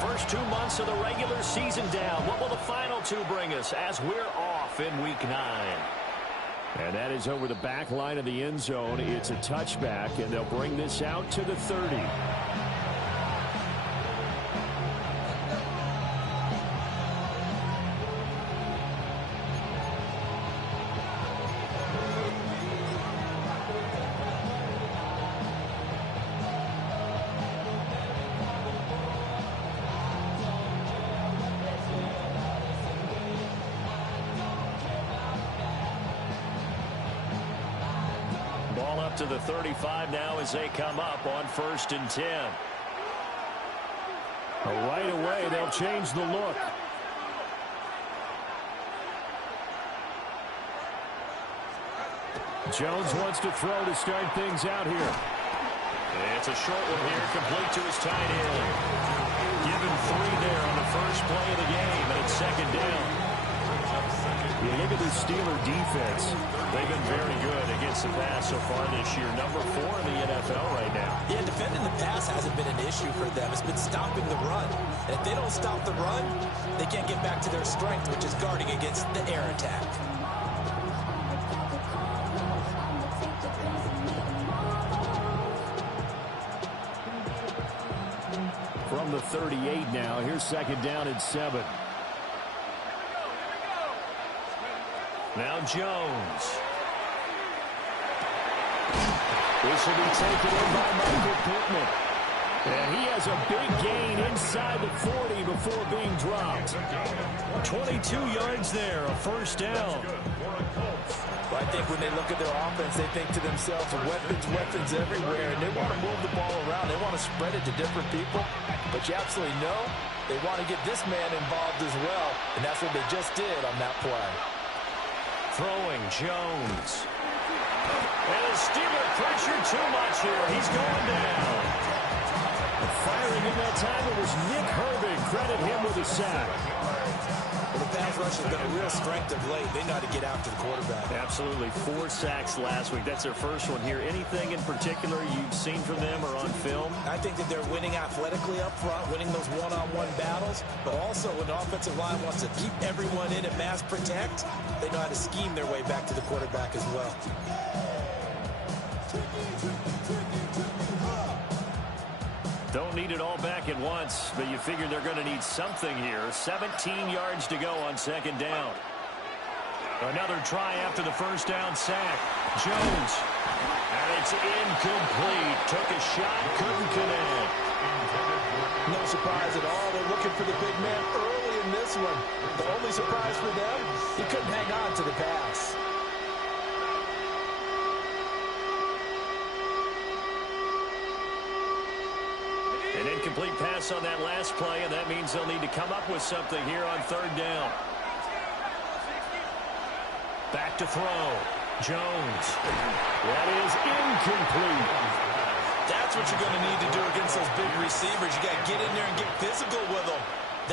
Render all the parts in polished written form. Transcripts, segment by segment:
First 2 months of the regular season down. What will the final two bring us as we're off in Week 9? And that is over the back line of the end zone. It's a touchback, and they'll bring this out to the 30. Ball up to the 35 now as they come up on 1st and 10. Right away, they'll change the look. Jones wants to throw to start things out here. It's a short one here, complete to his tight end. Given 3 there on the first play of the game, and it's 2nd down. You look at the Steeler defense. They've been very good against the pass so far this year. Number 4 in the NFL right now. Yeah, defending the pass hasn't been an issue for them. It's been stopping the run. And if they don't stop the run, they can't get back to their strength, which is guarding against the air attack. From the 38 now, here's 2nd down and 7. Now Jones. This will be taken in by Michael Pittman. And he has a big gain inside the 40 before being dropped. 22 yards there, a 1st down. Well, I think when they look at their offense, they think to themselves, weapons everywhere, and they want to move the ball around. They want to spread it to different people. But you absolutely know they want to get this man involved as well, and that's what they just did on that play. Throwing Jones. And the Steeler pressure too much here. He's going down. Firing in that time, it was Nick Herbig. Credit him with a sack. Well, the pass rush has been a real strength of late. They know how to get after the quarterback. Absolutely. 4 sacks last week. That's their first one here. Anything in particular you've seen from them or on film? I think that they're winning athletically up front, winning those one-on-one battles, but also when the offensive line wants to keep everyone in and mass protect, they know how to scheme their way back to the quarterback as well. Don't need it all back at once, but you figure they're going to need something here. 17 yards to go on 2nd down. Another try after the 1st down sack. Jones. And it's incomplete. Took a shot, couldn't connect. No surprise at all. They're looking for the big man early in this one. The only surprise for them, he couldn't hang on to the pass. An incomplete pass on that last play, and that means they'll need to come up with something here on 3rd down. Back to throw. Jones. That is incomplete. That's what you're going to need to do against those big receivers. You got to get in there and get physical with them.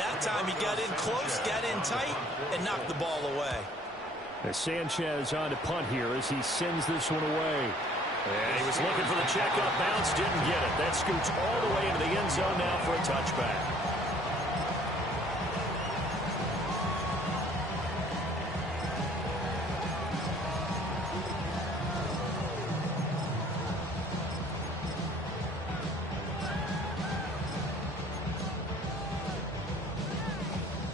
That time he got in close, got in tight, and knocked the ball away. As Sanchez on to punt here as he sends this one away. And he was looking for the checkout bounce, didn't get it. That scoots all the way into the end zone now for a touchback.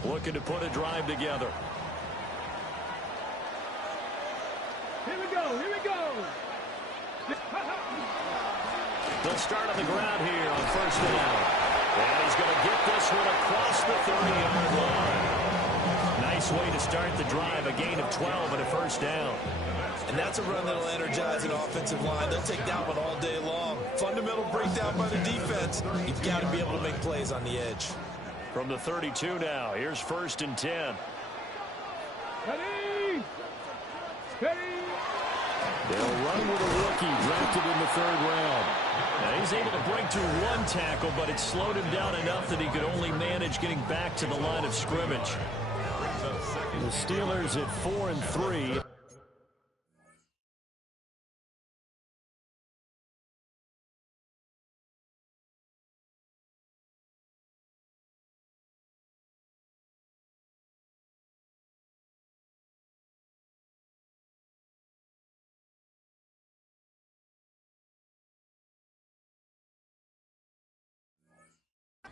Looking to put a drive together. Here we go, here we go. They'll start on the ground here on 1st down. And he's going to get this one across the 30-yard line. Nice way to start the drive, a gain of 12 and a 1st down. And that's a run that'll energize an offensive line. They'll take that one all day long. Fundamental breakdown by the defense. You've got to be able to make plays on the edge. From the 32 now, here's 1st and 10. Ready? Ready? They'll run with a rookie drafted in the 3rd round. Now he's able to break through 1 tackle, but it slowed him down enough that he could only manage getting back to the line of scrimmage. The Steelers at 4-3.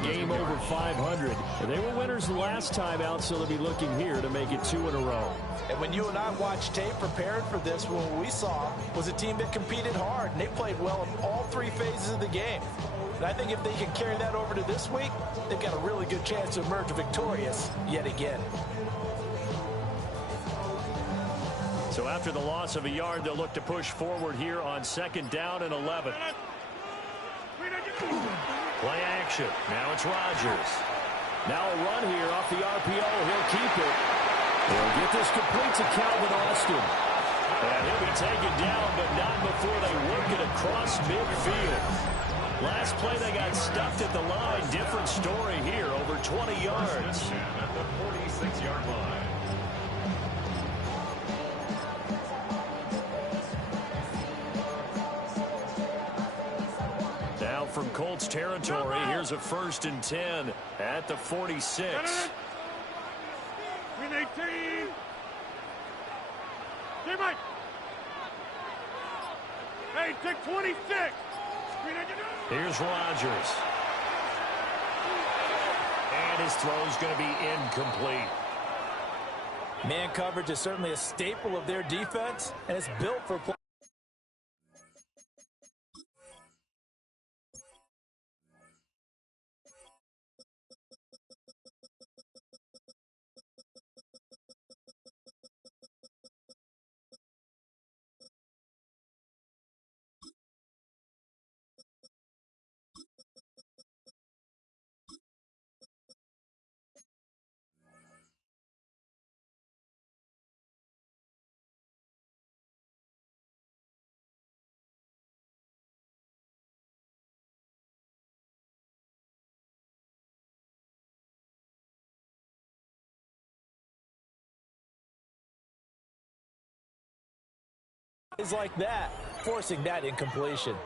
Game over 500. And they were winners last time out, so they'll be looking here to make it 2 in a row. And when you and I watched tape preparing for this, what we saw was a team that competed hard, and they played well in all 3 phases of the game. And I think if they can carry that over to this week, they've got a really good chance to emerge victorious yet again. So after the loss of a yard, they'll look to push forward here on 2nd down and 11. Play action. Now it's Rodgers. Now a run here off the RPO. He'll keep it. They'll get this complete to Calvin Austin. And he'll be taken down, but not before they work it across midfield. Last play, they got stuffed at the line. Different story here, over 20 yards. At the 46-yard line. Now from Colts territory, here's a 1st and 10 at the 46. Green 18. Hey, Mike. Hey, take 26. Here's Rodgers. And his throw's going to be incomplete. Man coverage is certainly a staple of their defense, and it's built for play. Is like that, forcing that incompletion.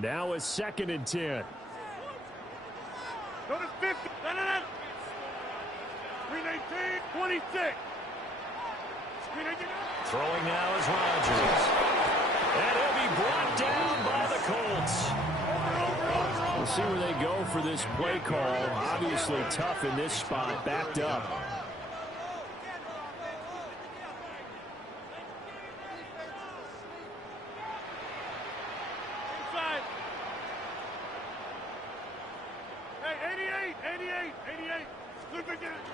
Now a 2nd and 10. Go to 50. Green 18. 26. Green 18. Throwing now is Rodgers. And he'll be brought down by the Colts. We'll see where they go for this play call. Obviously tough in this spot, backed up. Inside. Hey, 88.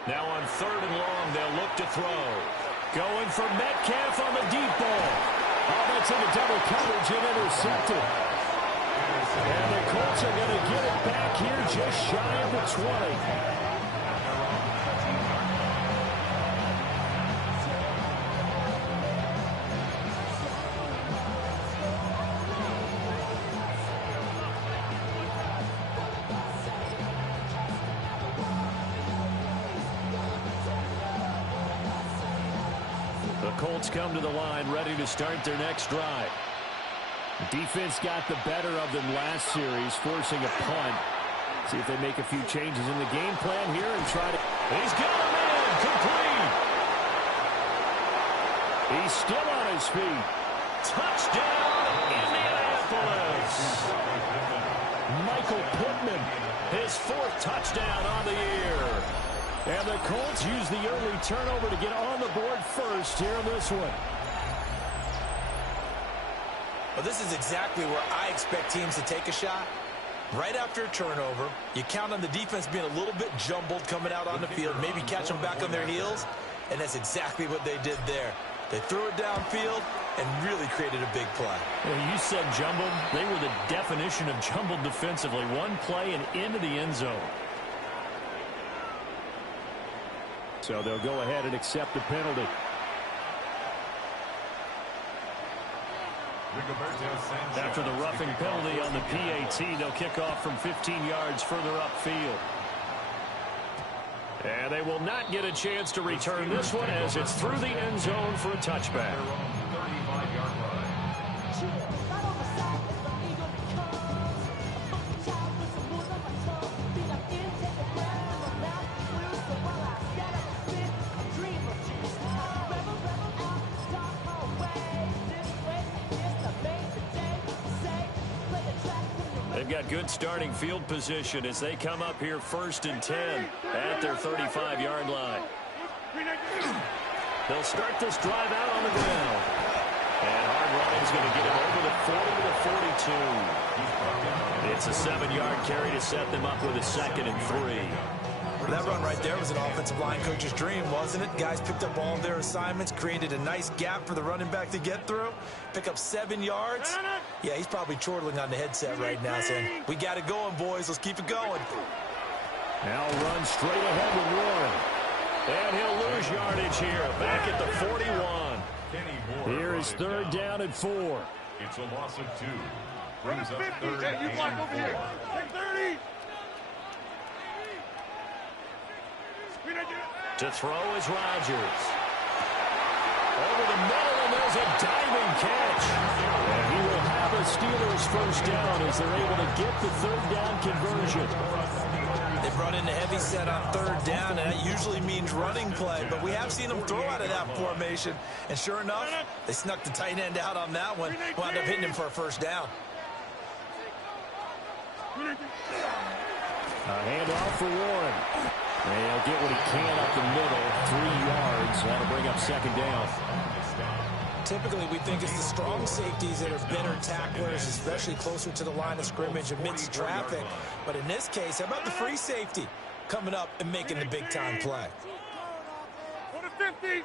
Now on 3rd and long, they'll look to throw. Going for Metcalf on the deep ball. Oh, that's in the double coverage and intercepted. And the Colts are going to get it back here just shy of the 20. The Colts come to the line, ready to start their next drive. Defense got the better of them last series, forcing a punt. See if they make a few changes in the game plan here and try to... He's got him in, complete. He's still on his feet. Touchdown, Indianapolis. Michael Pittman, his 4th touchdown on the year. And the Colts use the early turnover to get on the board first here in this one. Well, this is exactly where I expect teams to take a shot. Right after a turnover, you count on the defense being a little bit jumbled coming out on the field, maybe catch them back on their heels, and that's exactly what they did there. They threw it downfield and really created a big play. Well, you said jumbled. They were the definition of jumbled defensively. One play and into the end zone. So they'll go ahead and accept the penalty. After the roughing penalty on the PAT, they'll kick off from 15 yards further upfield. And they will not get a chance to return this one as it's through the end zone for a touchback. They've got good starting field position as they come up here 1st and 10 at their 35-yard line. They'll start this drive out on the ground. And hard running is going to get him over the 40 to the 42. It's a 7-yard carry to set them up with a 2nd and 3. That run right there was an offensive line coach's dream, wasn't it? Guys picked up all of their assignments, created a nice gap for the running back to get through, pick up 7 yards. Yeah, he's probably chortling on the headset right now saying, we got it going, boys. Let's keep it going. Now run straight ahead with Warren. And he'll lose yardage here, back at the 41. Here is 3rd down and 4. It's a loss of 2. Brings up 3rd Hey, you block over here. Take 30. To throw is Rodgers. Over the middle, and there's a diving catch. And he will have a Steelers 1st down as they're able to get the 3rd down conversion. They brought in a heavy set on 3rd down, and that usually means running play, but we have seen them throw out of that formation. And sure enough, they snuck the tight end out on that one, wound up hitting him for a 1st down. A handoff for Warren. And he'll get what he can up the middle, 3 yards. That'll bring up 2nd down. Typically, we think it's the strong safeties that are better tacklers, especially closer to the line of scrimmage amidst traffic. But in this case, how about the free safety coming up and making the big-time play? Go to 50.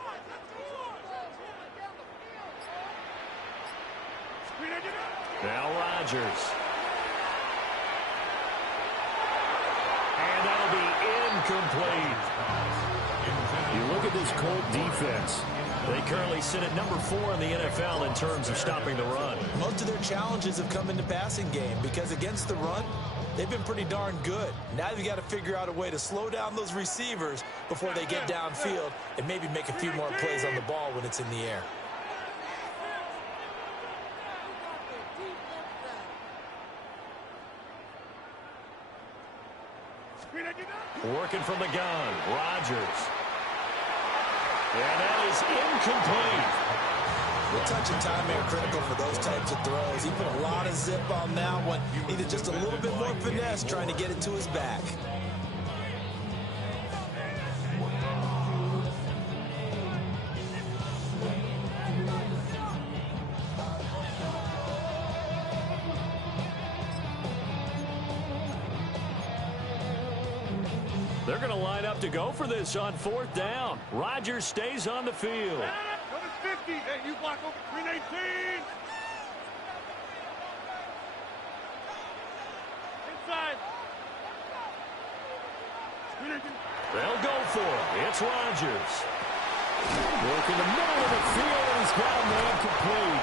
Now Rodgers. And that'll be incomplete. You look at this Colt defense. They currently sit at number 4 in the NFL in terms of stopping the run. Most of their challenges have come in the passing game because against the run, they've been pretty darn good. Now you've got to figure out a way to slow down those receivers before they get downfield and maybe make a few more plays on the ball when it's in the air. Working from the gun, Rodgers. And that is incomplete. The touch and time are critical for those types of throws. He put a lot of zip on that one. Needed just a little bit more finesse trying to get it to his back. They're going to line up to go for this on 4th down. Rodgers stays on the field. Go to 50. Hey, you block over 319. Inside. They'll go for it. It's Rodgers. Work in the middle of the field, and he's got a man complete.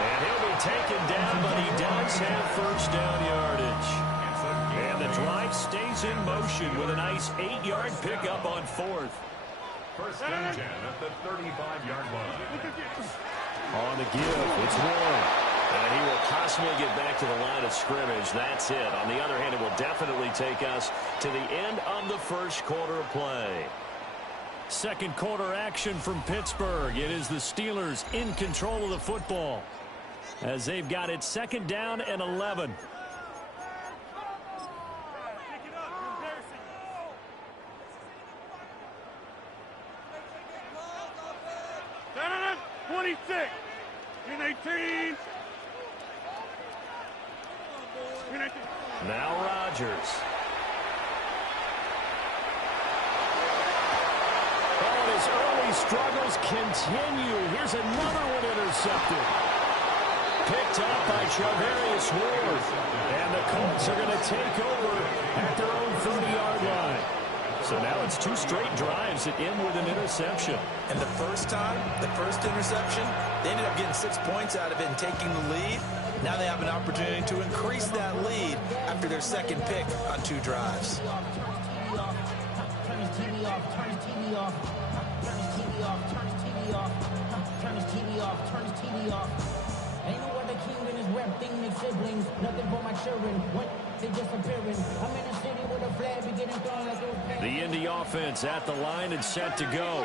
And he'll be taken down, but he does have 1st down yardage. And the drive stays in motion with a nice 8-yard pickup on 4th. 1st and 10 at the 35-yard line. On the give, it's Warren. And he will possibly get back to the line of scrimmage. That's it. On the other hand, it will definitely take us to the end of the 1st quarter of play. 2nd quarter action from Pittsburgh. It is the Steelers in control of the football as they've got it 2nd down and 11. 26. 18. Now Rodgers. Oh, his early struggles continue. Here's another one intercepted. Picked up by Charvarius Ward. And the Colts are going to take over at their own 30-yard line. So now it's 2 straight drives that end with an interception. And the first time, the first interception, they ended up getting 6 points out of it and taking the lead. Now they have an opportunity to increase that lead after their 2nd pick on 2 drives. Turn his TV off, turn his TV off, turn his TV off, turn his TV off, turn his TV off, turn his TV off. Ain't no other king in his rep thing, they siblings, nothing for my children. What? They disappearing. I'm in a city with a flag, we getting thrown like it was. The Indy offense at the line and set to go.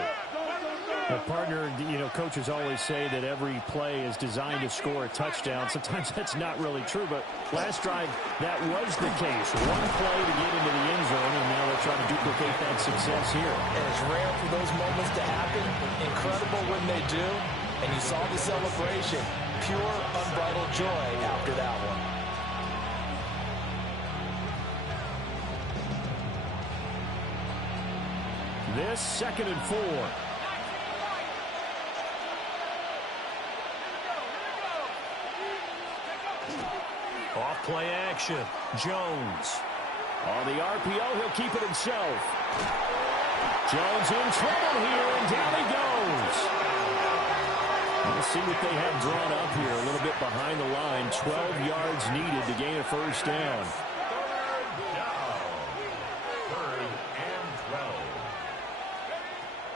Partner, coaches always say that every play is designed to score a touchdown. Sometimes that's not really true, but last drive, that was the case. One play to get into the end zone, and now they're trying to duplicate that success here. And it's rare for those moments to happen. Incredible when they do. And you saw the celebration. Pure, unbridled joy after that one. This 2nd and 4. Off play action. Jones. On the RPO, he'll keep it himself. Jones in trouble here, and down he goes. Let's see what they have drawn up here. A little bit behind the line. 12 yards needed to gain a first down.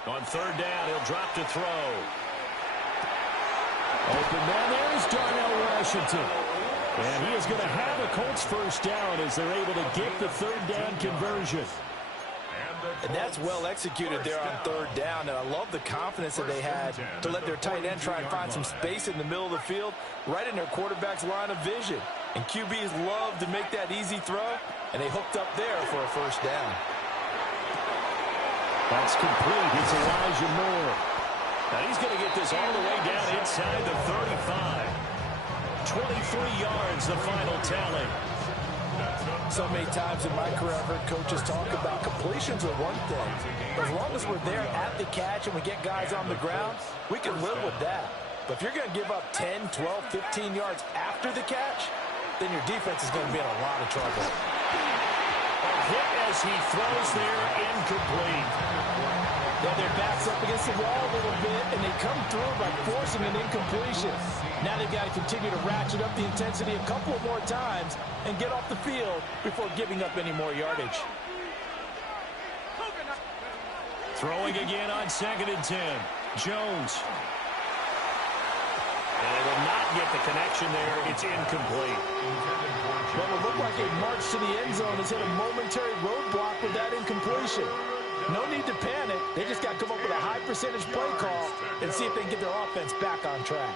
On 3rd down, he'll drop to throw. Open man, there's Darnell Washington. And he is going to have a Colts first down as they're able to get the 3rd down conversion. And that's well executed there on 3rd down. And I love the confidence that they had to let their tight end try and find some space in the middle of the field, right in their quarterback's line of vision. And QBs love to make that easy throw, and they hooked up there for a first down. That's complete. It's Elijah Moore. And he's going to get this all the way down inside the 35. 23 yards, the final tally. So many times in my career, I've heard coaches talk about completions are one thing. But as long as we're there at the catch and we get guys on the ground, we can live with that. But if you're going to give up 10, 12, 15 yards after the catch, then your defense is going to be in a lot of trouble. Hit as he throws there, incomplete. Yeah, their back's up against the wall a little bit, and they come through by forcing an incompletion. Now they've got to continue to ratchet up the intensity a couple more times and get off the field before giving up any more yardage. Throwing again on 2nd and 10. Jones. And they will not get the connection there. It's incomplete. Well, it looked like a march to the end zone has hit a momentary roadblock with that incompletion. No need to panic. They just got to come up with a high percentage play call and see if they can get their offense back on track.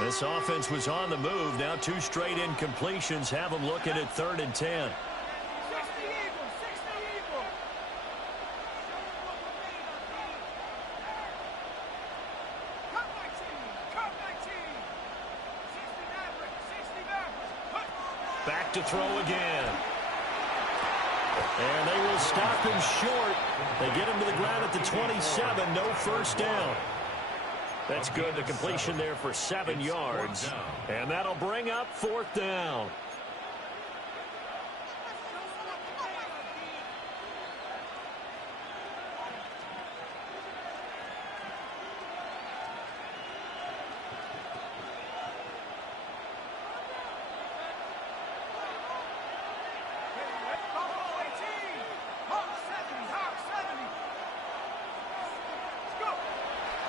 This offense was on the move. Now 2 straight incompletions have them looking at 3rd and 10. Back to throw again. And they will stop him short. They get him to the ground at the 27. No first down. That's good. The completion there for 7 yards. And that'll bring up 4th down.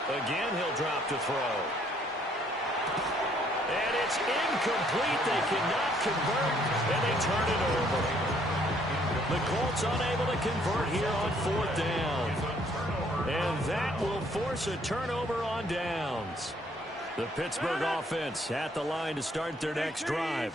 Again, he'll drop to throw. And it's incomplete. They cannot convert, and they turn it over. The Colts unable to convert here on 4th down. And that will force a turnover on downs. The Pittsburgh offense at the line to start their next drive.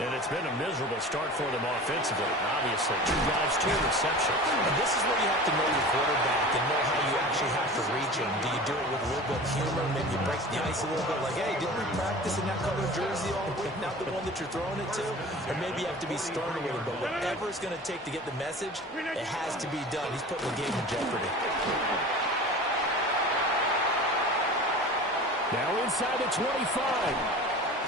And it's been a miserable start for them offensively. Obviously, 2 drives, 2 receptions. And this is where you have to know your quarterback and know how you actually have to reach him. Do you do it with a little bit of humor? Maybe you break the ice a little bit like, hey, didn't we practice in that color jersey all week, not the one that you're throwing it to? Or maybe you have to be stern with him. But whatever it's going to take to get the message, it has to be done. He's putting the game in jeopardy. Now inside the 25.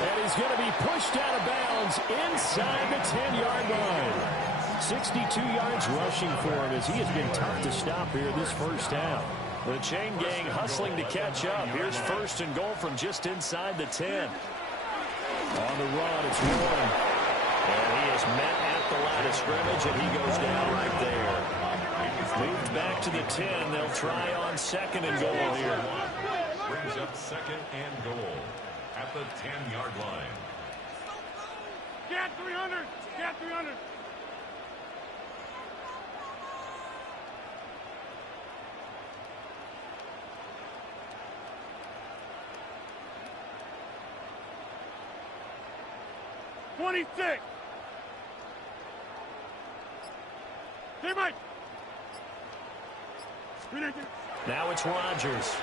And he's going to be pushed out of bounds inside the 10-yard line. 62 yards rushing for him as he has been tough to stop here this first half. The chain gang hustling to catch up. Here's 1st and goal from just inside the 10. On the run, it's Warren. And he is met at the line of scrimmage, and he goes down right there. Moved back to the 10. They'll try on 2nd and goal here. Brings up 2nd and goal at the 10-yard line. Get 300! Get 300! 26. Teammate. Now it's Rodgers.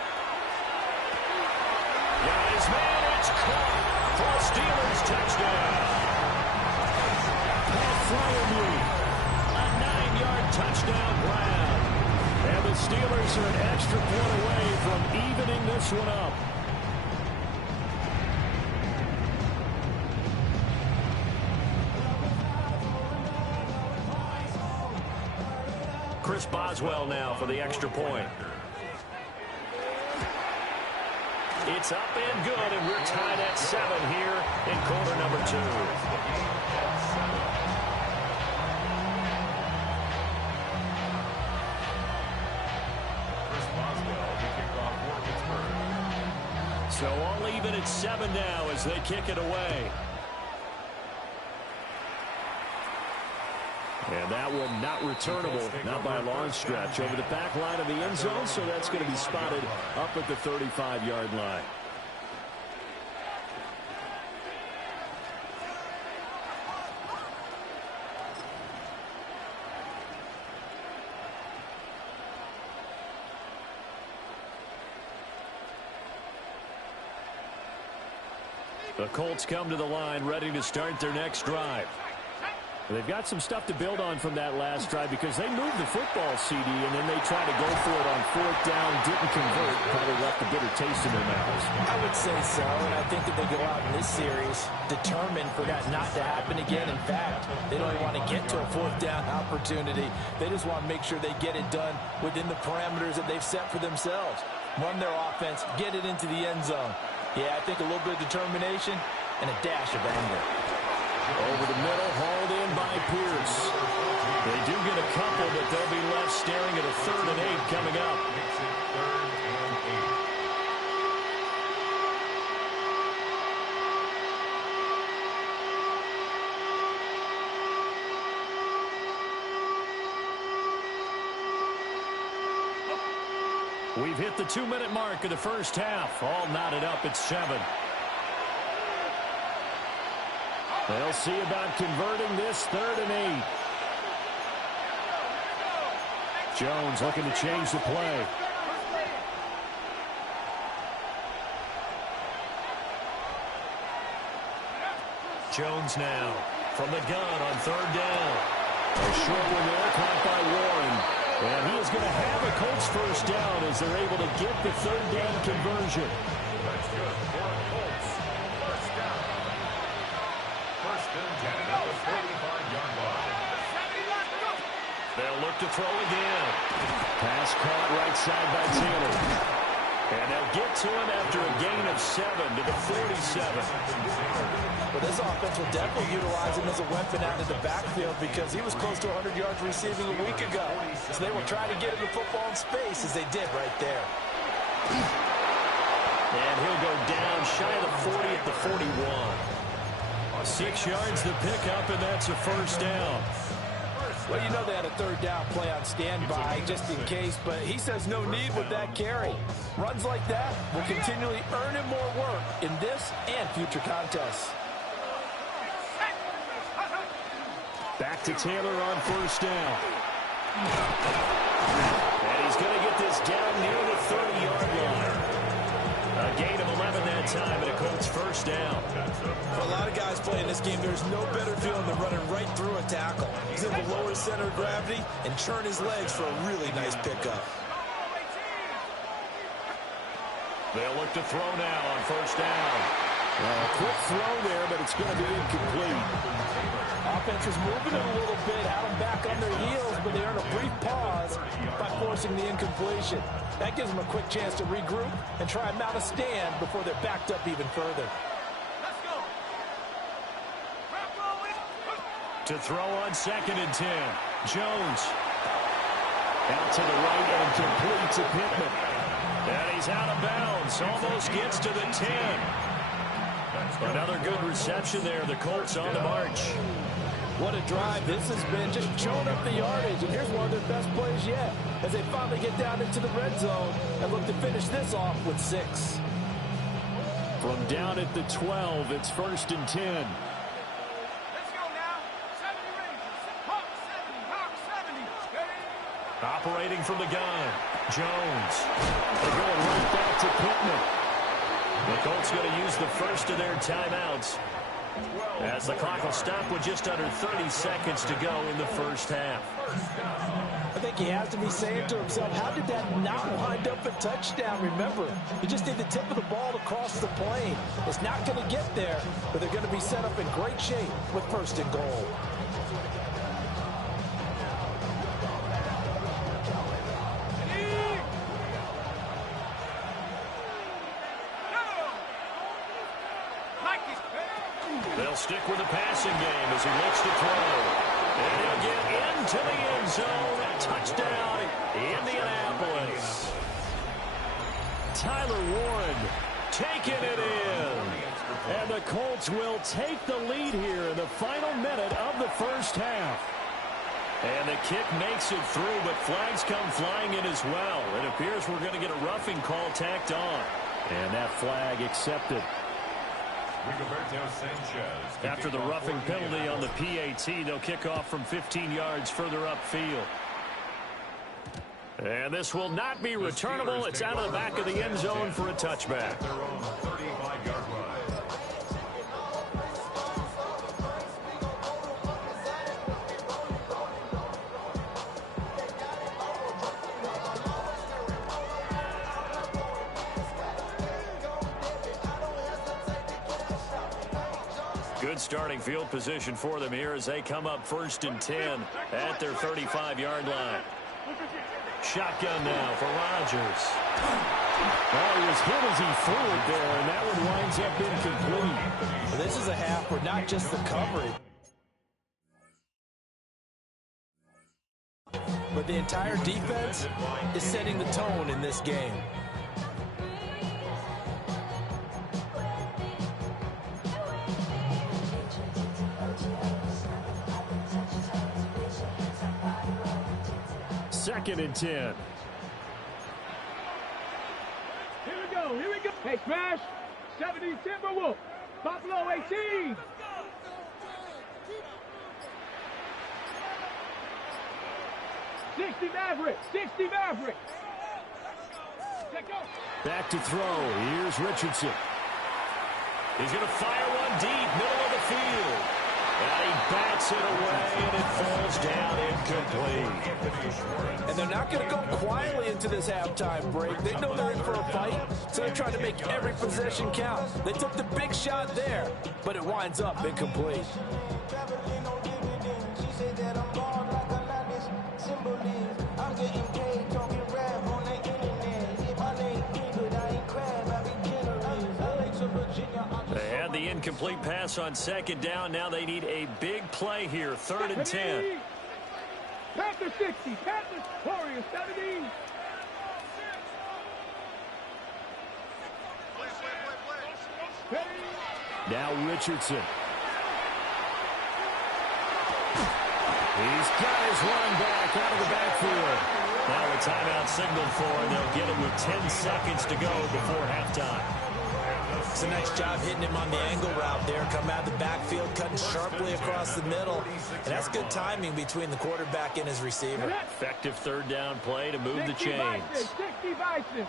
Got his man, it's caught for a Steelers touchdown. Pat Fryermuth, a 9-yard touchdown grab. And the Steelers are an extra point away from evening this one up. Chris Boswell now for the extra point. It's up and good, and we're tied at 7 here in quarter number 2. So all even at 7 now as they kick it away. And that one not returnable, not by a long stretch, over the back line of the end zone, so that's going to be spotted up at the 35-yard line. The Colts come to the line ready to start their next drive. They've got some stuff to build on from that last drive because they moved the football, CD, and then they tried to go for it on 4th down, didn't convert, probably left a bitter taste in their mouths. I would say so, and I think that they go out in this series determined for that not to happen again. In fact, they don't even want to get to a 4th down opportunity. They just want to make sure they get it done within the parameters that they've set for themselves. Run their offense, get it into the end zone. Yeah, I think a little bit of determination and a dash of anger. Over the middle, hauled in by Pierce. They do get a couple, but they'll be left staring at a 3rd and 8 coming up. We've hit the 2-minute mark of the first half. All knotted up at 7. They'll see about converting this 3rd and 8. Jones looking to change the play. Jones now from the gun on 3rd down. A short one there, caught by Warren. And he is going to have a Colts first down as they're able to get the 3rd down conversion. That's good for a Colts. First down. First and 10 at the 45-yard line. They'll look to throw again. Pass caught right side by Taylor. And they'll get to him after a gain of 7 to the 47. But this offense will definitely utilize him as a weapon out in the backfield because he was close to 100 yards receiving a week ago. So they will try to get him the football in space as they did right there. And he'll go down shy of the 40 at the 41. 6 yards the pickup, and that's a first down. Well, you know they had a 3rd down play on standby just in case, but he says no need with that carry. Runs like that will continually earn him more work in this and future contests. Back to Taylor on 1st down. And he's going to get this down near the 30-yard line. A gain of 11 that time, and a Colts first down. For a lot of guys playing this game, there's no better feeling than running right through a tackle. He's able to lower his center of gravity and churn his legs for a really nice pickup. They'll look to throw now on 1st down. Well, a quick throw there, but it's going to be incomplete. Offense was moving it a little bit, had them back on their heels, but they earned a brief pause by forcing the incompletion. That gives them a quick chance to regroup and try and mount a stand before they're backed up even further. To throw on 2nd and 10. Jones. Out to the right and complete to Pittman. And he's out of bounds. Almost gets to the 10. Another good reception there. The Colts on the march. What a drive this has been, just chewing up the yardage. And here's one of their best plays yet as they finally get down into the red zone and look to finish this off with 6. From down at the 12, it's 1st and 10. Operating from the gun, Jones. They're going right back to Pittman. The Colts going to use the first of their timeouts as the clock will stop with just under 30 seconds to go in the first half. I think he has to be saying to himself, how did that not wind up a touchdown? Remember, he just need the tip of the ball to cross the plane. It's not going to get there, but they're going to be set up in great shape with first and goal. They'll stick with the passing game as he looks to throw. And he'll get into the end zone. Touchdown, Indianapolis. Tyler Warren taking it in. And the Colts will take the lead here in the final minute of the first half. And the kick makes it through, but flags come flying in as well. It appears we're going to get a roughing call tacked on. And that flag accepted. After the roughing penalty on the PAT, they'll kick off from 15 yards further upfield. And this will not be returnable. It's out of the back of the end zone for a touchback. Good starting field position for them here as they come up 1st and 10 at their 35-yard line. Shotgun now for Rodgers. Oh, he was hit as he threw it there, and that one winds up incomplete. This is a half where not just the coverage, but the entire defense is setting the tone in this game. Second and 10. Here we go, here we go. Hey, Smash, 70 Timberwolf, Buffalo 18. Maverick, 60 Maverick. Back to throw. Here's Richardson. He's going to fire one deep, middle of the field. And he bats it away, and it falls down incomplete. And they're not going to go quietly into this halftime break. They know they're in for a fight, so they're trying to make every possession count. They took the big shot there, but it winds up incomplete. They had the incomplete pass on second down. Now they need a big play here. 3rd and 10. Panthers 60, Panthers Warriors 70. Now Richardson. He's got his run back out of the backfield. Now a timeout signaled for, and they'll get it with 10 seconds to go before halftime. It's a nice job hitting him on the angle route there. Come out of the backfield, cutting sharply across the middle. And that's good timing between the quarterback and his receiver. Effective 3rd down play to move the chains. 60 Bison,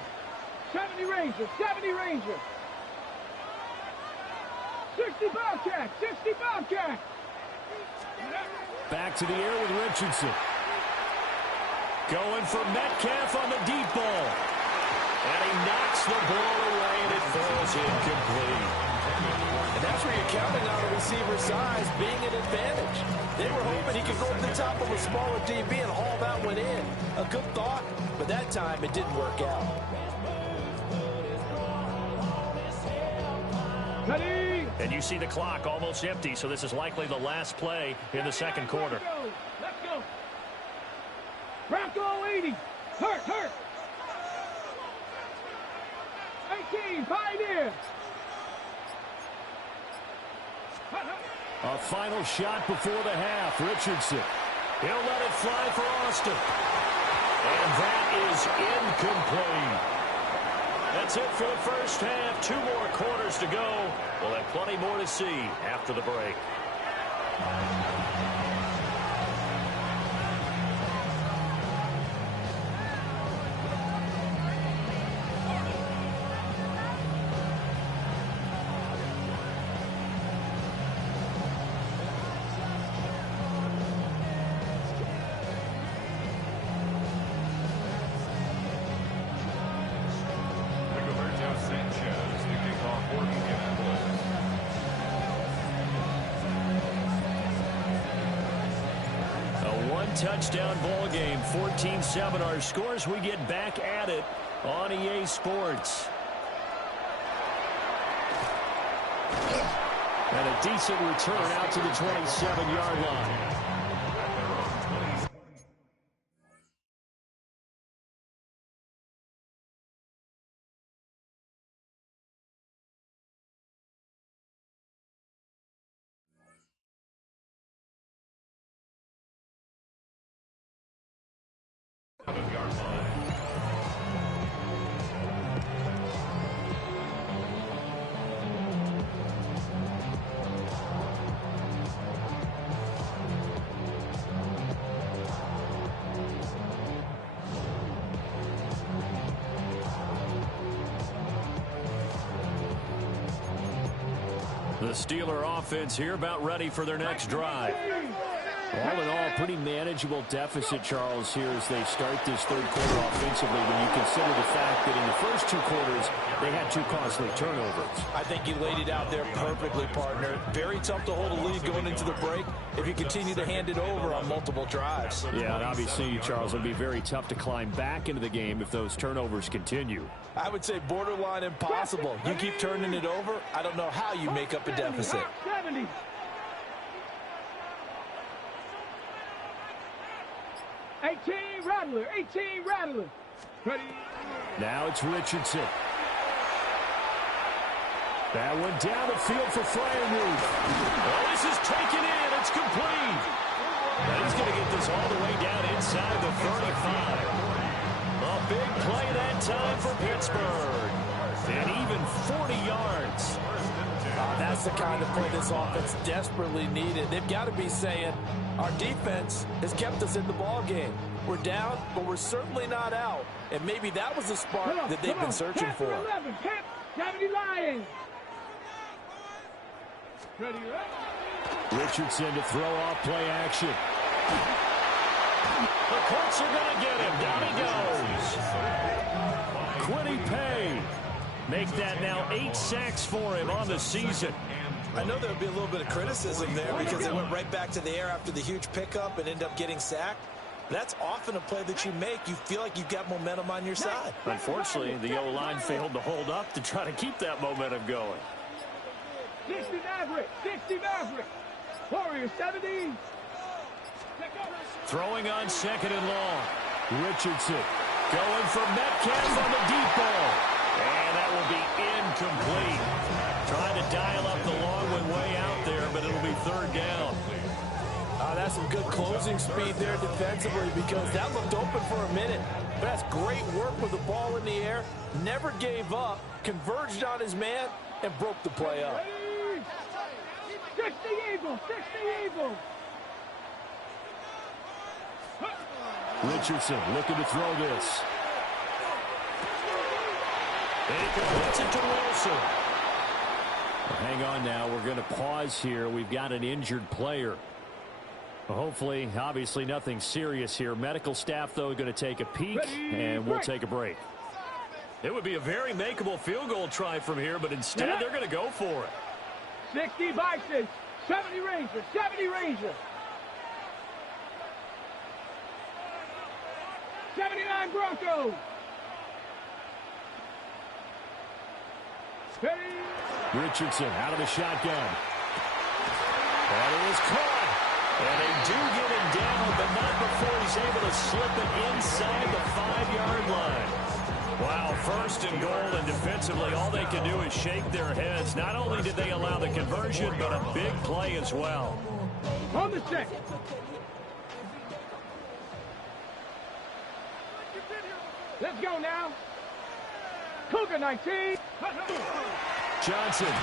70 Rangers, 70 Rangers. 60 Bobcats, 60 Bobcats. Back to the air with Richardson. Going for Metcalf on the deep ball. And he knocks the ball away, and it falls incomplete. And that's where you're counting on a receiver's size being an advantage. They were hoping he could go to the top of a smaller DB and haul that one in. A good thought, but that time it didn't work out. And you see the clock almost empty, so this is likely the last play in the second quarter. Let's go. Bronco 80. Hurt. 18, Pioneer. A final shot before the half. Richardson. He'll let it fly for Austin. And that is incomplete. That's it for the first half. 2 more quarters to go. We'll have plenty more to see after the break. touchdown ball game. 14-7 our scores. We get back at it on EA Sports. And a decent return out to the 27-yard line. The Steeler offense here about ready for their next drive. All in all, pretty manageable deficit, Charles, here as they start this third quarter offensively when you consider the fact that in the first two quarters they had two costly turnovers. I think you laid it out there perfectly, partner. Very tough to hold a lead going into the break if you continue to hand it over on multiple drives. Yeah, and obviously, Charles, it'll be very tough to climb back into the game if those turnovers continue. I would say borderline impossible. You keep turning it over, I don't know how you make up a deficit. 70. Rattler, 18 Rattler. Ready. Now it's Richardson. That went down the field for Fryermuth. Oh, this is taken in. It's complete. And he's going to get this all the way down inside the 35. A big play that time for Pittsburgh. And even 40 yards. That's the kind of play this offense desperately needed. They've got to be saying, our defense has kept us in the ball game. We're down, but we're certainly not out. And maybe that was the spark that they've been searching for. 11, 70 Lions. Ready, right? Richardson to throw off play action. The Colts are going to get him. Down he goes. Quiddy Pay. Make that now 8 sacks for him on the season. I know there'll be a little bit of criticism there because they went right back to the air after the huge pickup and end up getting sacked. That's often a play that you make. You feel like you've got momentum on your side. Unfortunately, the O-line failed to hold up to try to keep that momentum going. 60 Maverick. Warriors, 70. Throwing on second and long. Richardson going for Metcalf on the deep ball. And that will be incomplete. Trying to dial up the long one way out there, but it'll be third down. That's some good closing speed there defensively because that looked open for a minute. But that's great work with the ball in the air. Never gave up, converged on his man, and broke the play up. 60 Eagles. Richardson looking to throw this. And he completes it to Wilson. Hang on now. We're going to pause here. We've got an injured player. Hopefully, obviously nothing serious here. Medical staff, though, going to take a peek, and we'll take a break. It would be a very makeable field goal try from here, but instead they're going to go for it. 60 Bison, 70 Ranger. 79 Broncos. Richardson out of the shotgun. That is caught. And they do get him down, but not before he's able to slip it inside the 5-yard line. Wow, first and goal, and defensively, all they can do is shake their heads. Not only did they allow the conversion, but a big play as well. On the set. Let's go now. Cougar 19. Johnson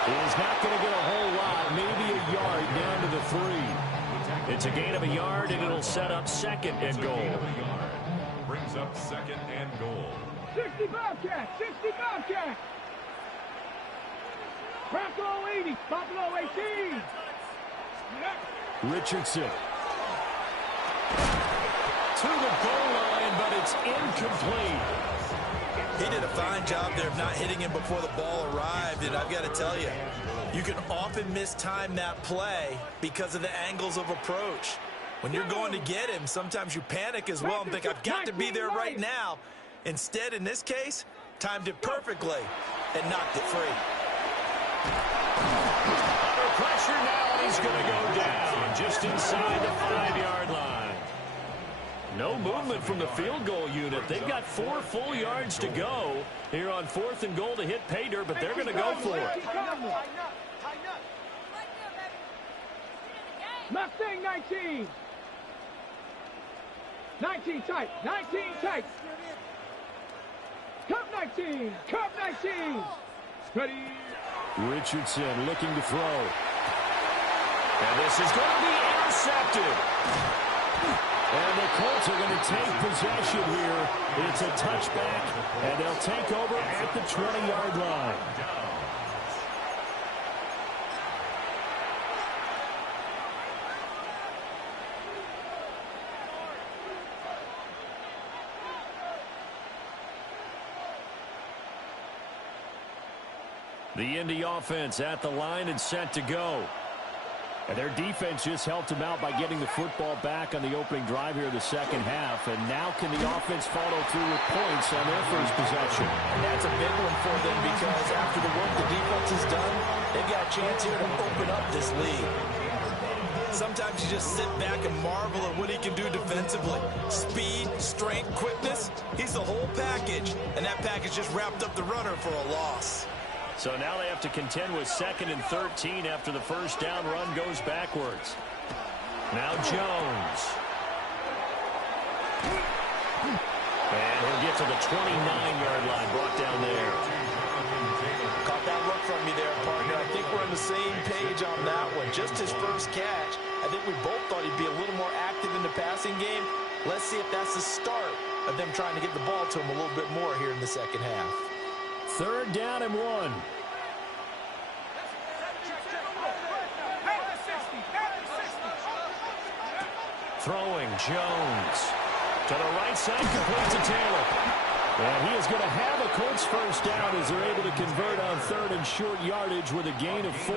is not going to get a whole lot, maybe a yard down to the 3. It's a gain of a yard, and it'll set up second and goal. Brings up second and goal. 60 Bobcat. Bronco 80, Buffalo 18. Richardson. To the goal line, but it's incomplete. He did a fine job there of not hitting him before the ball arrived, and I've got to tell you, you can often mistime that play because of the angles of approach. When you're going to get him, sometimes you panic as well and think, I've got to be there right now. Instead, in this case, timed it perfectly and knocked it free. Under pressure now, and he's going to go down just inside the 5-yard line. No movement from the field goal unit. They've got 4 full yards to go here on 4th and goal to hit pay dirt, but they're going to go for it. Mustang 19. 19 tight. 19 tight. Cup 19. Cup 19. Ready. Richardson looking to throw. And this is going to be intercepted. And the Colts are going to take possession here. It's a touchback, and they'll take over at the 20-yard line. The Indy offense at the line and set to go. And their defense just helped them out by getting the football back on the opening drive here in the second half. And now can the offense follow through with points on their first possession? And that's a big one for them because after the work the defense has done, they've got a chance here to open up this lead. Sometimes you just sit back and marvel at what he can do defensively. Speed, strength, quickness, he's the whole package. And that package just wrapped up the runner for a loss. So now they have to contend with 2nd and 13 after the first down run goes backwards. Now Jones. And he'll get to the 29-yard line, brought down there. Caught that look from you there, partner. I think we're on the same page on that one. Just his first catch. I think we both thought he'd be a little more active in the passing game. Let's see if that's the start of them trying to get the ball to him a little bit more here in the second half. 3rd down and 1. Throwing Jones. To the right side, complete to Taylor. And he is going to have a Colts first down as they're able to convert on 3rd and short yardage with a gain of 4.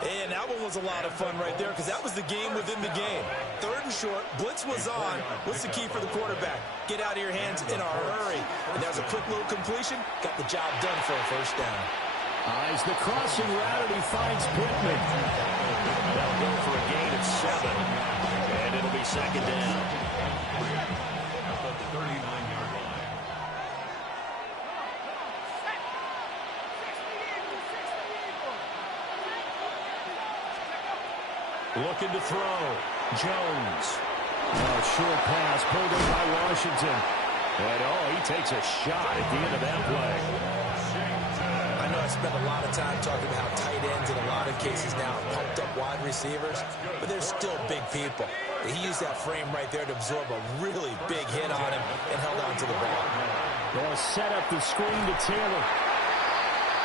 And that one was a lot of fun right there because that was the game within the game. 3rd and short, blitz was on. What's the key for the quarterback? Get out of your hands in a hurry. And that was a quick little completion. Got the job done for a first down. Eyes the crossing route, and he finds Pittman. They'll go for a gain of 7. And it'll be 2nd down. At the 39-yard line. Looking to throw. Jones. Short pass pulled in by Washington. And, he takes a shot at the end of that play. I know I spent a lot of time talking about how tight ends in a lot of cases now are pumped up wide receivers, but they're still big people. He used that frame right there to absorb a really big hit on him and held on to the ball. They'll set up the screen to Taylor.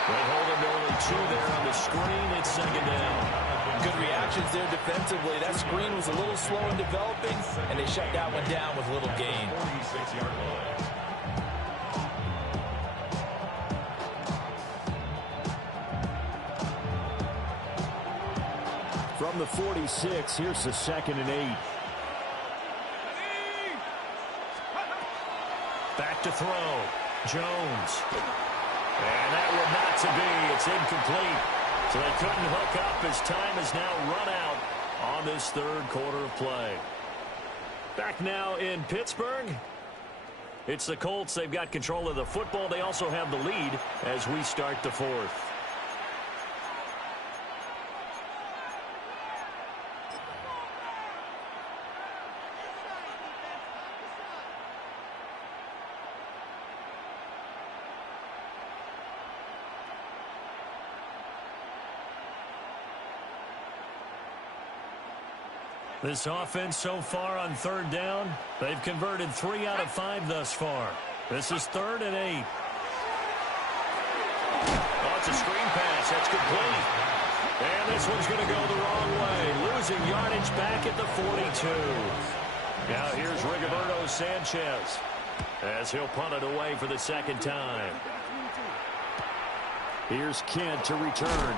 They hold him to only 2 there on the screen. It's 2nd down. Good reactions there defensively. That screen was a little slow in developing, and they shut that one down with little gain. 46-yard line. From the 46, here's the 2nd and 8. Back to throw. Jones. And that will not to be. It's incomplete. So they couldn't hook up as time has now run out on this 3rd quarter of play. Back now in Pittsburgh. It's the Colts. They've got control of the football. They also have the lead as we start the 4th. This offense so far on 3rd down, they've converted 3 out of 5 thus far. This is 3rd and 8. Oh, it's a screen pass. That's complete. And this one's going to go the wrong way. Losing yardage back at the 42. Now here's Rigoberto Sanchez as he'll punt it away for the 2nd time. Here's Kent to return.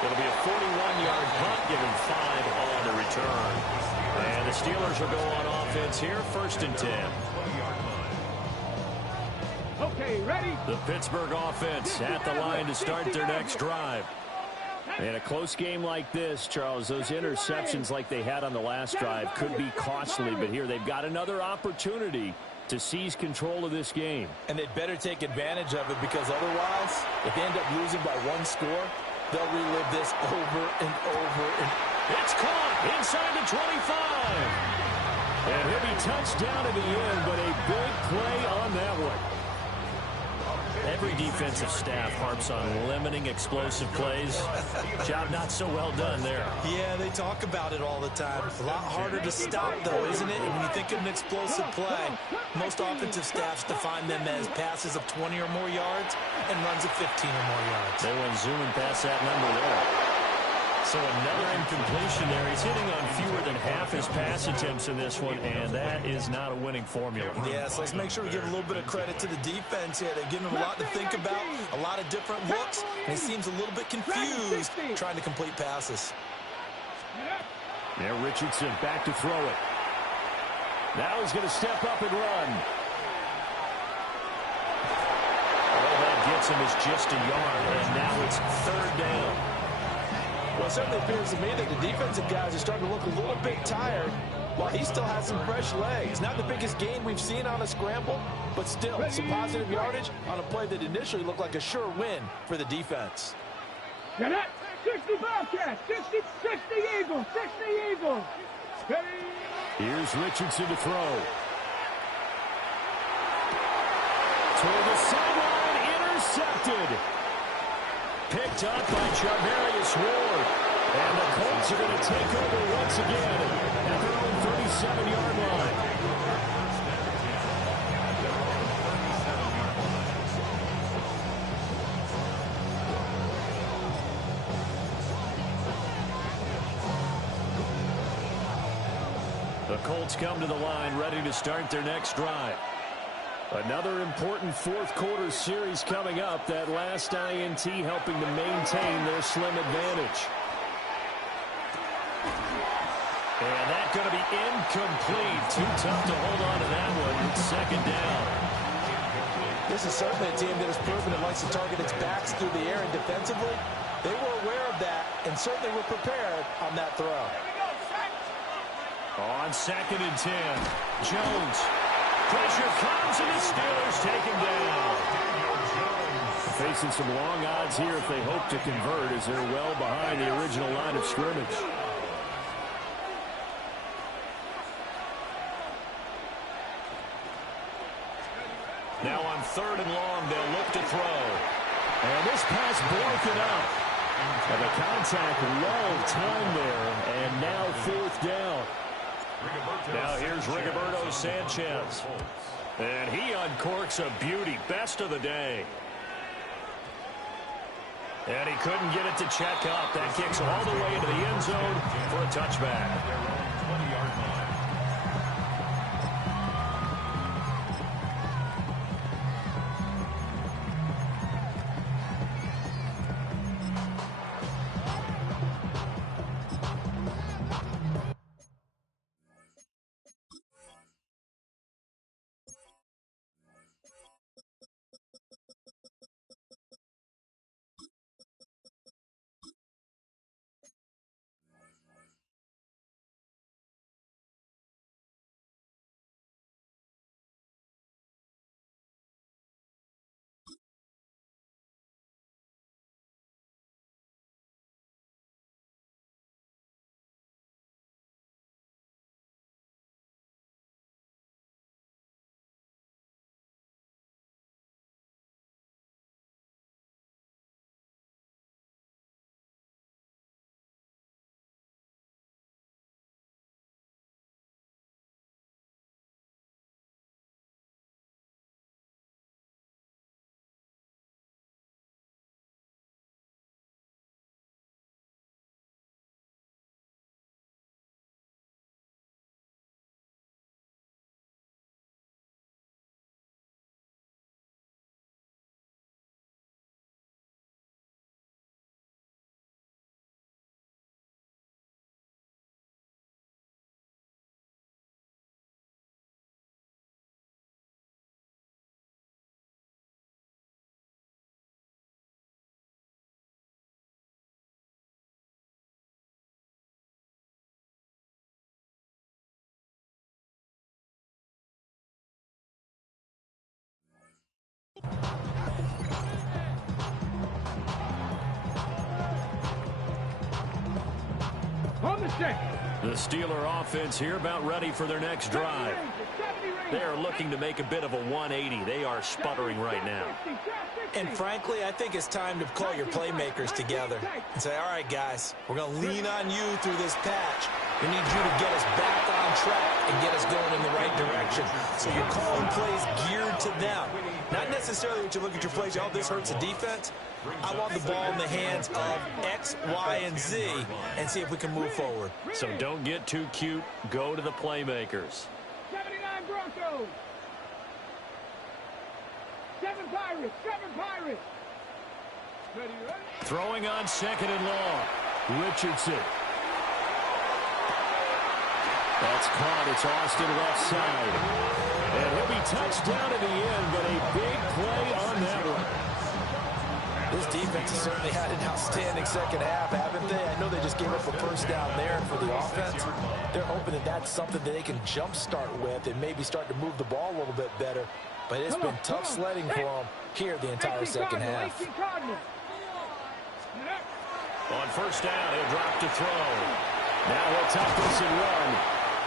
It'll be a 41-yard punt, giving 5 on the return. the Steelers will go on offense here, 1st and 10. Okay, ready? The Pittsburgh offense at the line to start their next drive. In a close game like this, Charles, those interceptions like they had on the last drive could be costly, but here they've got another opportunity to seize control of this game. And they'd better take advantage of it, because otherwise, if they end up losing by 1 score, they'll relive this over and over. And it's caught inside the 25. And he'll be touched down at the end, but a big play on that one. Every defensive staff harps on limiting explosive plays. Job not so well done there. Yeah, they talk about it all the time. A lot harder to stop, though, isn't it? And when you think of an explosive play, most offensive staffs define them as passes of 20 or more yards and runs of 15 or more yards. They went zooming past that number there. So another incompletion there. He's hitting on fewer than half his pass attempts in this one, and that is not a winning formula. Yeah, so let's make sure we give a little bit of credit to the defense here. They're giving him a lot to think about, a lot of different looks, and he seems a little bit confused trying to complete passes. There, Richardson back to throw it. Now he's going to step up and run. All that gets him is just a yard, and now it's 3rd down. Well, it certainly appears to me that the defensive guys are starting to look a little bit tired, while he still has some fresh legs. Not the biggest gain we've seen on a scramble, but still some positive yardage on a play that initially looked like a sure win for the defense. Get it? 60 Bobcats, 60 Eagles, 60 Eagles. Here's Richardson to throw. Toward the sideline, intercepted. Picked up by Charvarius Ward. And the Colts are going to take over once again at their own 37-yard line. The Colts come to the line ready to start their next drive. Another important 4th quarter series coming up. That last INT helping to maintain their slim advantage. And that's going to be incomplete. Too tough to hold on to that one. 2nd down. This is certainly a team that has proven it likes to target its backs through the air, and defensively, they were aware of that and certainly were prepared on that throw. On 2nd and 10, Jones. Pressure comes, and the Steelers take him down. Facing some long odds here if they hope to convert, as they're well behind the original line of scrimmage. Now on 3rd and long, they'll look to throw. And this pass broken up. And the contact long time there, and now 4th down. Now here's Rigoberto Sanchez. And he uncorks a beauty. Best of the day. And he couldn't get it to check up. That kicks all the way into the end zone for a touchback. The Steeler offense here about ready for their next drive. They are looking to make a bit of a 180. They are sputtering right now. And frankly, I think it's time to call your playmakers together and say, all right, guys, we're going to lean on you through this patch. We need you to get us back on track and get us going in the right direction. So you're calling plays geared to them. Not necessarily what you look at your plays, oh, this hurts the defense. I want the ball in the hands of X, Y, and Z and see if we can move forward. So don't get too cute. Go to the playmakers. 79 Broncos. 7 Pirates. 7 Pirates. Ready, ready? Throwing on second and long. Richardson. That's caught. It's Austin left side. And he'll be touched down in the end, but a big play on that one. This defense has certainly had an outstanding second half, haven't they? I know they just gave up a first down there for the offense. They're hoping that that's something that they can jumpstart with and maybe start to move the ball a little bit better. But it's been tough sledding for them here the entire second half. On first down, he'll drop to throw. Now he'll tuck this and run.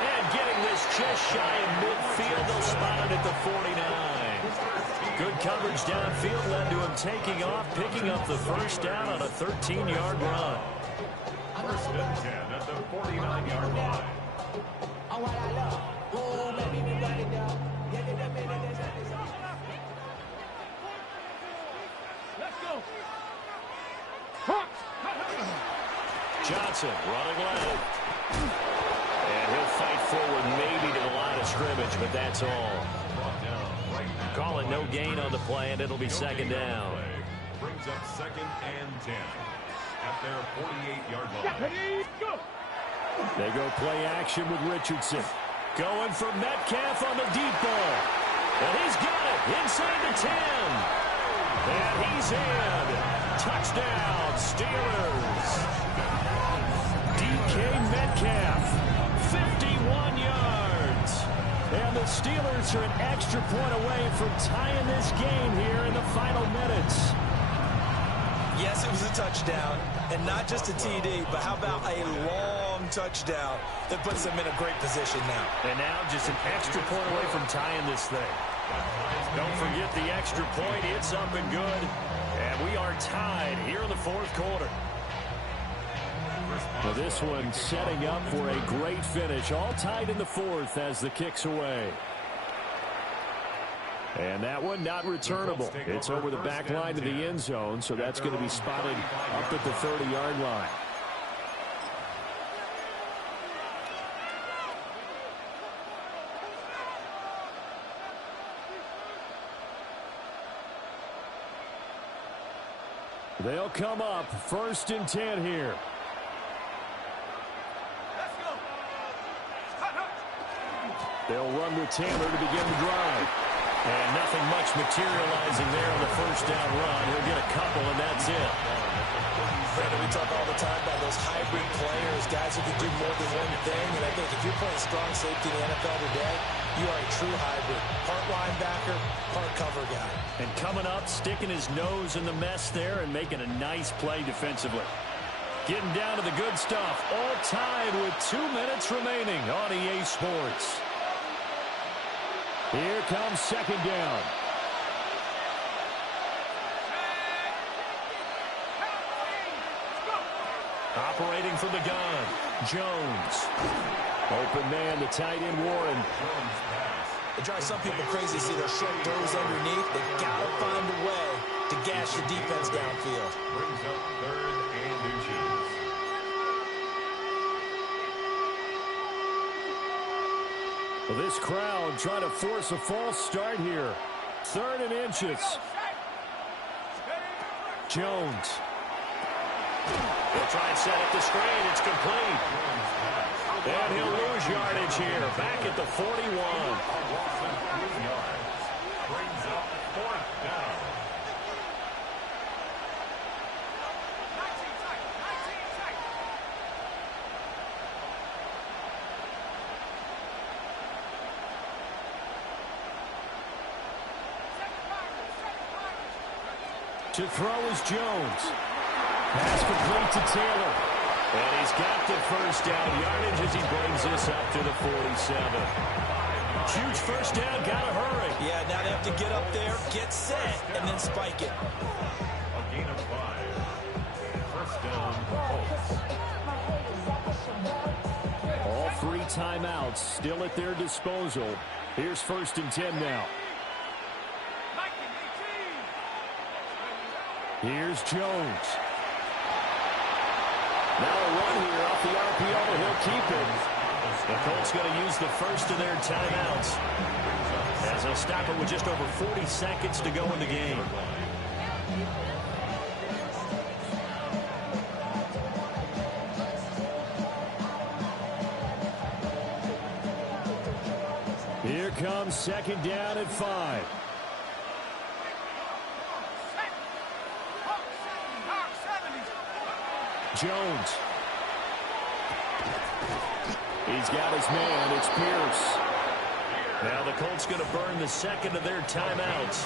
And getting this just shy of midfield, they'll spot it at the 49. Good coverage downfield led to him taking off, picking up the first down on a 13-yard run. First and 10 at the 49-yard line. Let's go. Johnson running left. And he'll fight forward maybe to the line of scrimmage, but that's all. Call it no gain on the play, and it'll be second down. Brings up second and 10 at their 48-yard line. They go play action with Richardson. Going for Metcalf on the deep ball. And he's got it inside the 10. And he's in. Touchdown, Steelers. DK Metcalf, 51 yards. And the Steelers are an extra point away from tying this game here in the final minutes. Yes, it was a touchdown, and not just a TD, but how about a long touchdown that puts them in a great position now. And now just an extra point away from tying this thing. Don't forget the extra point. It's up and good. And we are tied here in the fourth quarter. Well, this one setting up for a great finish. All tied in the fourth as the kick's away. And that one not returnable. It's over the back line to the end zone, so that's going to be spotted up at the 30-yard line. They'll come up first and 10 here. They'll run with Taylor to begin the drive. And nothing much materializing there on the first down run. He'll get a couple, and that's it. Brandon, we talk all the time about those hybrid players, guys who can do more than one thing. And I think if you're playing strong safety in the NFL today, you are a true hybrid. Part linebacker, part cover guy. And coming up, sticking his nose in the mess there and making a nice play defensively. Getting down to the good stuff. All tied with 2 minutes remaining on EA Sports. Here comes second down. Operating from the gun, Jones. Open man, the tight end Warren. It drives some people crazy to see those short throws underneath. They've got to find a way to gash the defense downfield. Brings up third and inches. Well, this crowd trying to force a false start here. Third and inches. Jones. He'll try and set up the screen. It's complete. And he'll lose yardage here. Back at the 41. Brings up fourth down. To throw is Jones. Pass complete to Taylor. And he's got the first down yardage as he brings this up to the 47. Huge first down, gotta hurry. Yeah, now they have to get up there, get set, and then spike it. A gain of 5. First down, Colts. All 3 timeouts still at their disposal. Here's 1st and 10 now. Here's Jones. Now a run here off the RPO, but he'll keep it. The Colts going to use the first of their timeouts as they'll stop it with just over 40 seconds to go in the game. Here comes 2nd down at 5. Jones. He's got his man. It's Pierce. Now the Colts going to burn the second of their timeouts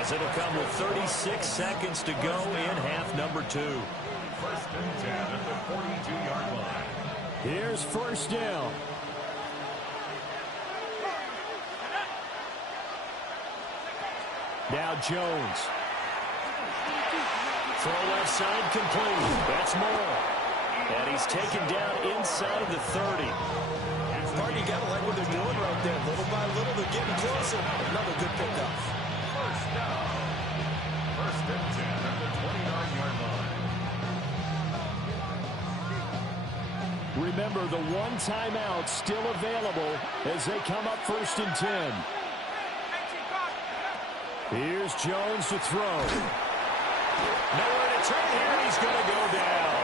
as it'll come with 36 seconds to go in half number 2. 1st and 10 at the 42-yard line. Here's 1st down. Now Jones. Throw left side complete. That's more. And he's taken down inside the 30. Marty, you got to like what they're doing right there. Little by little, they're getting closer. Another good pickup. First down. 1st and 10 at the 29-yard line. Remember, the 1 timeout still available as they come up 1st and 10. Here's Jones to throw. Nowhere to turn here. He's going to go down.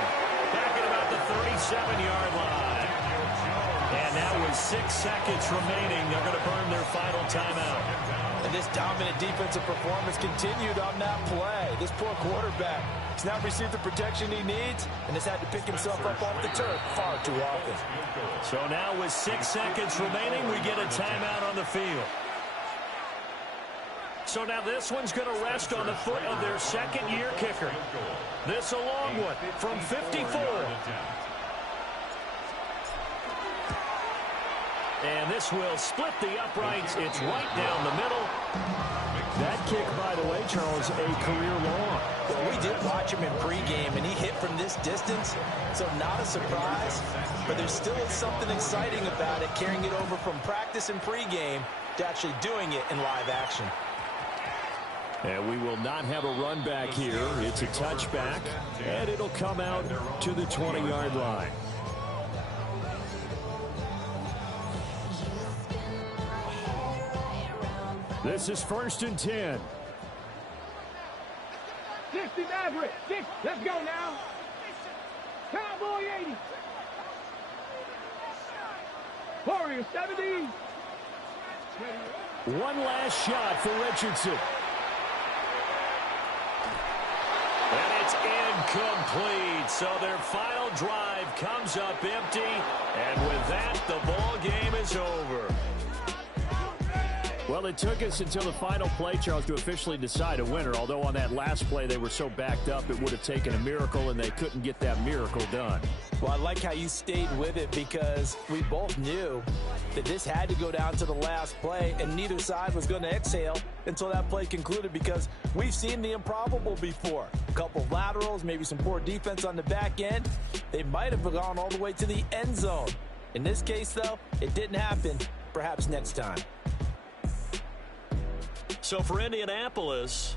Back at about the 37-yard line. And now with 6 seconds remaining, they're going to burn their final timeout. And this dominant defensive performance continued on that play. This poor quarterback has not received the protection he needs and has had to pick himself up off the turf far too often. So now with 6 seconds remaining, we get a timeout on the field. So now this one's going to rest on the foot of their second-year kicker. This a long one from 54. And this will split the uprights. It's right down the middle. That kick, by the way, Charles, a career long. Well, we did watch him in pregame, and he hit from this distance, so not a surprise. But there still is something exciting about it, carrying it over from practice and pregame to actually doing it in live action. And we will not have a run back here. It's a touchback, and it'll come out to the 20-yard line. This is 1st and 10. 60 Maverick. 6. Let's go now. Cowboy 80. Warrior 70. One last shot for Richardson. And it's incomplete. So their final drive comes up empty. And with that, the ball game is over. Well, it took us until the final play, Charles, to officially decide a winner. Although on that last play they were so backed up, it would have taken a miracle, and they couldn't get that miracle done. Well, I like how you stayed with it because we both knew that this had to go down to the last play, and neither side was going to exhale until that play concluded because we've seen the improbable before. A couple of laterals, maybe some poor defense on the back end. They might have gone all the way to the end zone. In this case, though, it didn't happen. Perhaps next time. So for Indianapolis,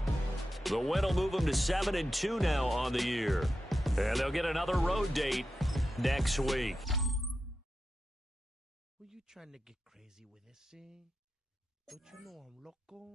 the win will move them to 7-2 now on the year. And they'll get another road date next week. Were you trying to get crazy with this thing? Don't you know I'm loco?